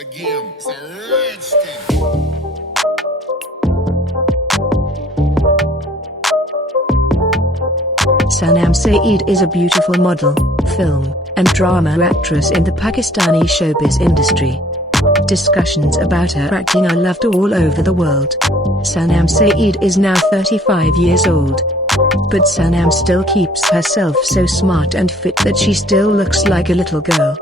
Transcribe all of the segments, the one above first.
again. It's a rich thing. Sanam Saeed is a beautiful model, film, and drama actress in the Pakistani showbiz industry. Discussions about her acting are loved all over the world. Sanam Saeed is now 35 years old. But Sanam still keeps herself so smart and fit that she still looks like a little girl.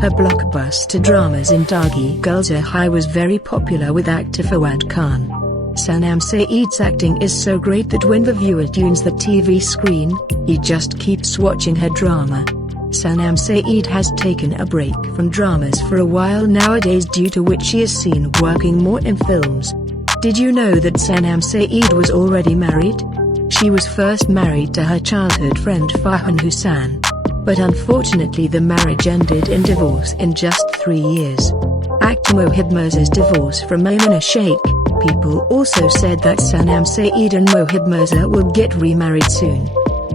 Her blockbuster dramas in Dagi Girls Are High was very popular with actor Fawad Khan. Sanam Saeed's acting is so great that when the viewer tunes the TV screen, he just keeps watching her drama. Sanam Saeed has taken a break from dramas for a while nowadays, due to which she is seen working more in films. Did you know that Sanam Saeed was already married? She was first married to her childhood friend Farhan Hussain. But unfortunately the marriage ended in divorce in just 3 years. Actor Mohib Mirza's divorce from Maimuna Sheikh. People also said that Sanam Saeed and Mohib Mirza will get remarried soon.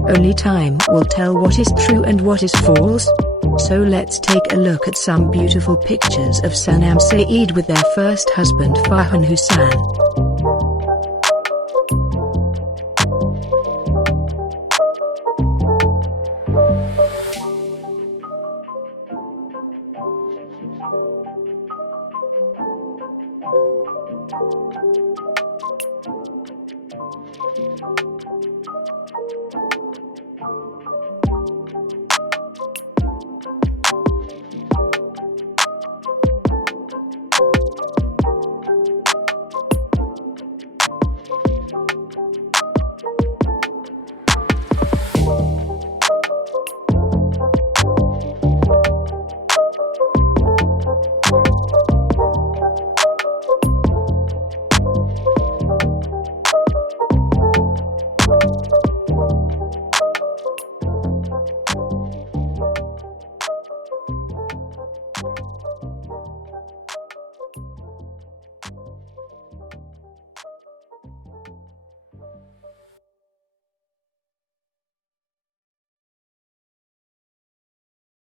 Only time will tell what is true and what is false. So let's take a look at some beautiful pictures of Sanam Saeed with their first husband Farhan Hussain.